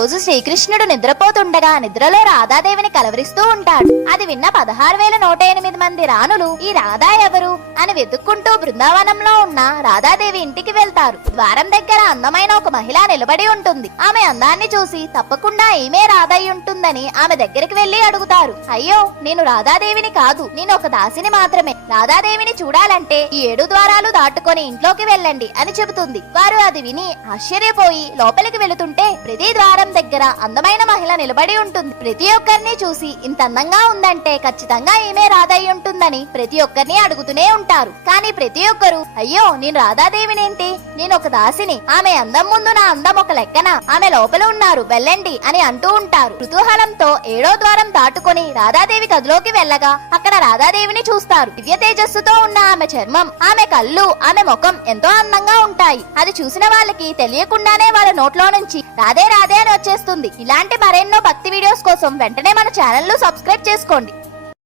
రోజు శ్రీకృష్ణుడు నిద్రపోతుండగా నిద్రలో రాధాదేవిని కలవరిస్తూ ఉంటాడు. అది విన్న పదహారు వేల నూట ఎనిమిది మంది రాణులు ఈ రాధా ఎవరు? అని వెతుక్కుంటూ బృందావనంలో ఉన్న రాధాదేవి ఇంటికి వెళ్తారు. ద్వారం దగ్గర అందమైన ఒక మహిళ నిలబడి ఉంటుంది. ఆమె అందాన్ని చూసి తప్పకుండా ఈమె రాధయ్య ఉంటుందని ఆమె దగ్గరికి వెళ్ళి అడుగుతారు. అయ్యో నేను రాధాదేవిని కాదు నేను ఒక దాసిని మాత్రమే. రాధాదేవిని చూడాలంటే ఈ ఏడు ద్వారాలు దాటుకొని ఇంట్లోకి వెళ్ళండి అని చెబుతుంది. వారు అది విని ఆశ్చర్యపోయి లోపలికి వెళుతుంటే ప్రతి ద్వారం దగ్గర అందమైన మహిళ నిలబడి ఉంటుంది. ప్రతి ఒక్కరిని చూసి ఇంత అందంగా ఉందంటే ఖచ్చితంగా ఈమె రాధయ్య ఉంటుందని ప్రతి ఒక్కరిని అడుగుతూనే ఉంటారు. కానీ ప్రతి ఒక్కరు అయ్యో నేను రాధాదేవినేంటి? నేను ఒక దాసిని. ఆమె అందం ముందు నా అందం ఒక లెక్కన. ఆమె లోపల ఉన్నారు వెళ్ళండి అని అంటూ ఉంటారు. కుతూహలంతో ఏడో ద్వారం దాటుకొని రాధాదేవి గదిలోకి వెళ్ళగా అక్కడ రాధాదేవిని చూస్తారు. దివ్య తేజస్సుతో ఉన్న ఆమె చర్మం ఆమె కళ్ళు ఆమె ముఖం ఎంతో అందంగా ఉంటాయి. అది చూసిన వాళ్ళకి తెలియకుండానే వాళ్ళ నోట్లో నుంచి రాధే రాధే అని వచ్చేస్తుంది. ఇలాంటి మరెన్నో భక్తి వీడియోస్ కోసం వెంటనే మన ఛానల్ను సబ్స్క్రైబ్ చేసుకోండి.